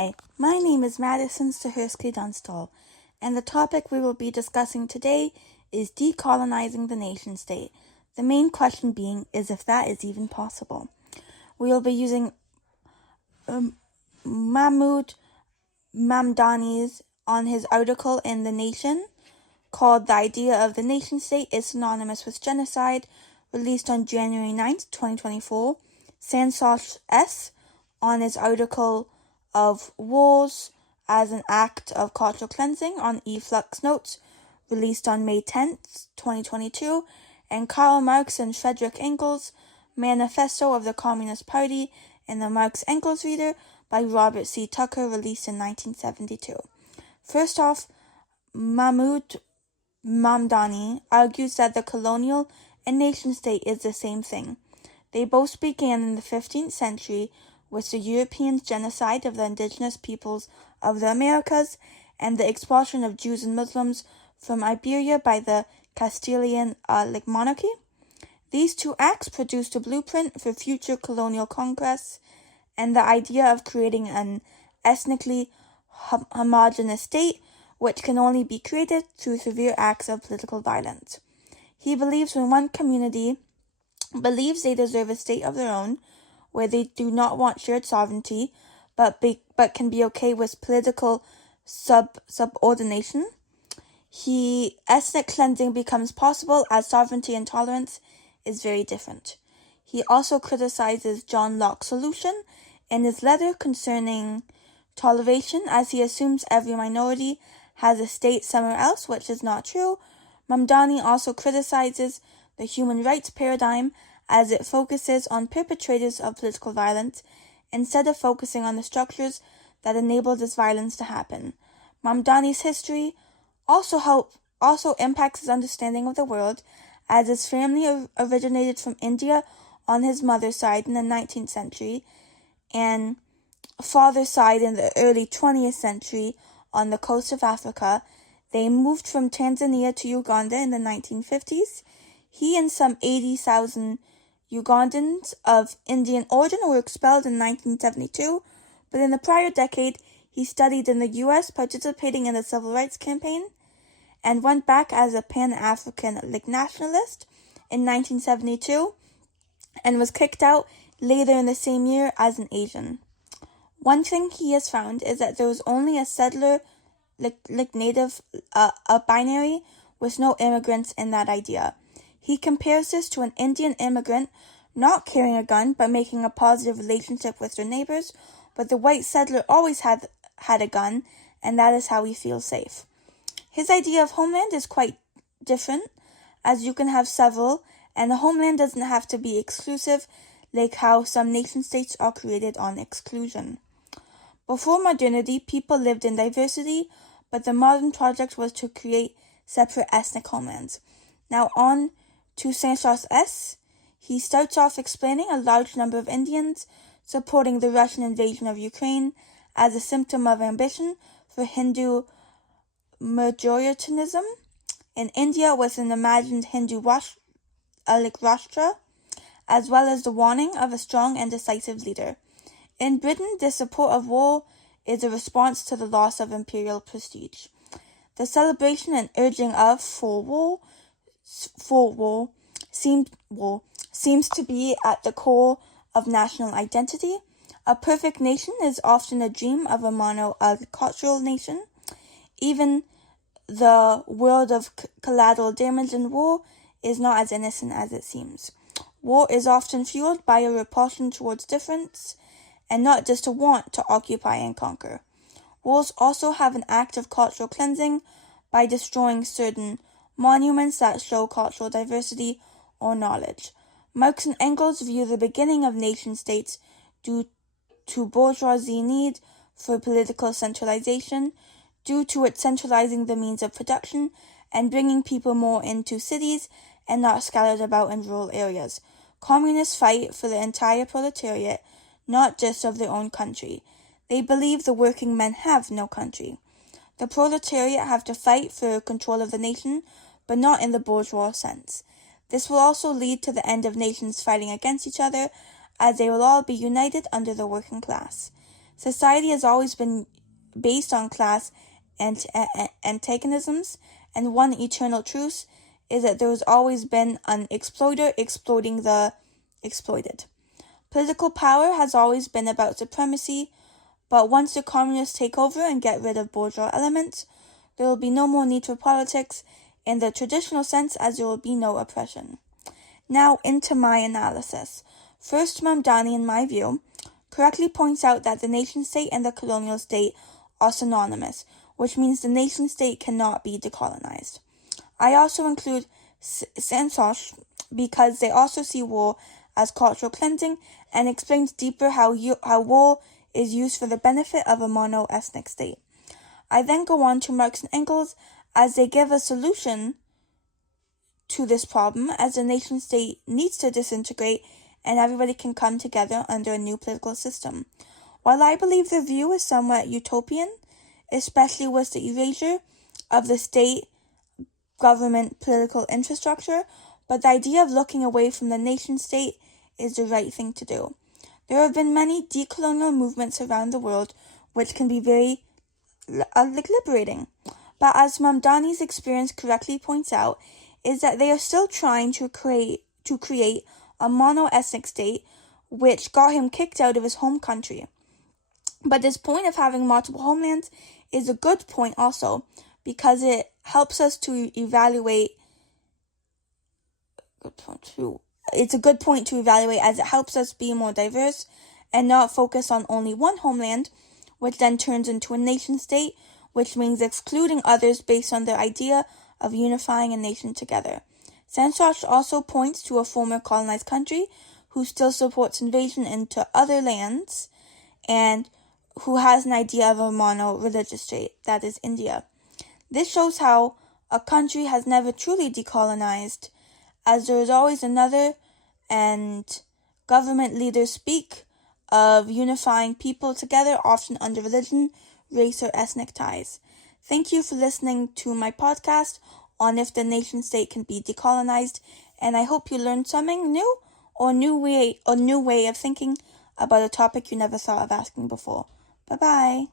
Hi, my name is Madison Stahersky Dunstall, and the topic we will be discussing today is decolonizing the nation-state. The main question being is if that is even possible. We will be using Mahmoud Mamdani's on his article in The Nation called The Idea of the Nation-State is Synonymous with Genocide, released on January 9th, 2024. Sansosh S. on his article of Wars as an Act of Cultural Cleansing on eFlux Notes, released on May 10th, 2022, and Karl Marx and Friedrich Engels' Manifesto of the Communist Party in the Marx-Engels Reader by Robert C. Tucker, released in 1972. First off, Mahmoud Mamdani argues that the colonial and nation-state is the same thing. They both began in the 15th century with the European genocide of the indigenous peoples of the Americas and the expulsion of Jews and Muslims from Iberia by the Castilian monarchy. These two acts produced a blueprint for future colonial conquests and the idea of creating an ethnically homogeneous state which can only be created through severe acts of political violence. He believes when one community believes they deserve a state of their own, where they do not want shared sovereignty, but can be okay with political subordination, ethnic cleansing becomes possible as sovereignty and tolerance is very different. He also criticizes John Locke's solution in his letter concerning toleration, as he assumes every minority has a state somewhere else, which is not true. Mamdani also criticizes the human rights paradigm as it focuses on perpetrators of political violence instead of focusing on the structures that enable this violence to happen. Mamdani's history also impacts his understanding of the world, as his family originated from India on his mother's side in the 19th century and father's side in the early 20th century on the coast of Africa. They moved from Tanzania to Uganda in the 1950s. He and some 80,000 Ugandans of Indian origin were expelled in 1972, but in the prior decade, he studied in the U.S., participating in the Civil Rights Campaign, and went back as a Pan-African nationalist in 1972, and was kicked out later in the same year as an Asian. One thing he has found is that there was only a settler, native, a binary, with no immigrants in that idea. He compares this to an Indian immigrant not carrying a gun but making a positive relationship with their neighbors, but the white settler always had a gun, and that is how he feels safe. His idea of homeland is quite different, as you can have several, and the homeland doesn't have to be exclusive, like how some nation-states are created on exclusion. Before modernity, people lived in diversity, but the modern project was to create separate ethnic homelands. Now on to Sansosh S. He starts off explaining a large number of Indians supporting the Russian invasion of Ukraine as a symptom of ambition for Hindu majoritarianism in India with an imagined Hindu Rashtra, as well as the warning of a strong and decisive leader. In Britain, the support of war is a response to the loss of imperial prestige. The celebration and urging of war seems to be at the core of national identity. A perfect nation is often a dream of a monocultural nation. Even the world of collateral damage in war is not as innocent as it seems. War is often fueled by a repulsion towards difference, and not just a want to occupy and conquer. Wars also have an act of cultural cleansing by destroying certain monuments that show cultural diversity or knowledge. Marx and Engels view the beginning of nation-states due to bourgeoisie need for political centralization, due to it centralizing the means of production and bringing people more into cities and not scattered about in rural areas. Communists fight for the entire proletariat, not just of their own country. They believe the working men have no country. The proletariat have to fight for control of the nation, but not in the bourgeois sense. This will also lead to the end of nations fighting against each other, as they will all be united under the working class. Society has always been based on class antagonisms, and one eternal truth is that there has always been an exploiter exploiting the exploited. Political power has always been about supremacy, but once the communists take over and get rid of bourgeois elements, there will be no more need for politics in the traditional sense, as there will be no oppression. Now into my analysis. First, Mamdani, in my view, correctly points out that the nation-state and the colonial state are synonymous, which means the nation-state cannot be decolonized. I also include Sansosh because they also see war as cultural cleansing and explains deeper how war is used for the benefit of a mono-ethnic state. I then go on to Marx and Engels as they give a solution to this problem, as the nation-state needs to disintegrate and everybody can come together under a new political system. While I believe the view is somewhat utopian, especially with the erasure of the state government political infrastructure, but the idea of looking away from the nation-state is the right thing to do. There have been many decolonial movements around the world which can be very liberating, but as Mamdani's experience correctly points out, is that they are still trying to create a mono-ethnic state which got him kicked out of his home country. But this point of having multiple homelands is a good point also, because it helps us to evaluate. It's a good point to evaluate as it helps us be more diverse and not focus on only one homeland, which then turns into a nation state, which means excluding others based on their idea of unifying a nation together. Sansosh also points to a former colonized country who still supports invasion into other lands and who has an idea of a mono-religious state, that is India. This shows how a country has never truly decolonized, as there is always another, and government leaders speak of unifying people together, often under religion, race, or ethnic ties. Thank you for listening to my podcast on if the nation state can be decolonized, and I hope you learned something new or new way of thinking about a topic you never thought of asking before. Bye-bye.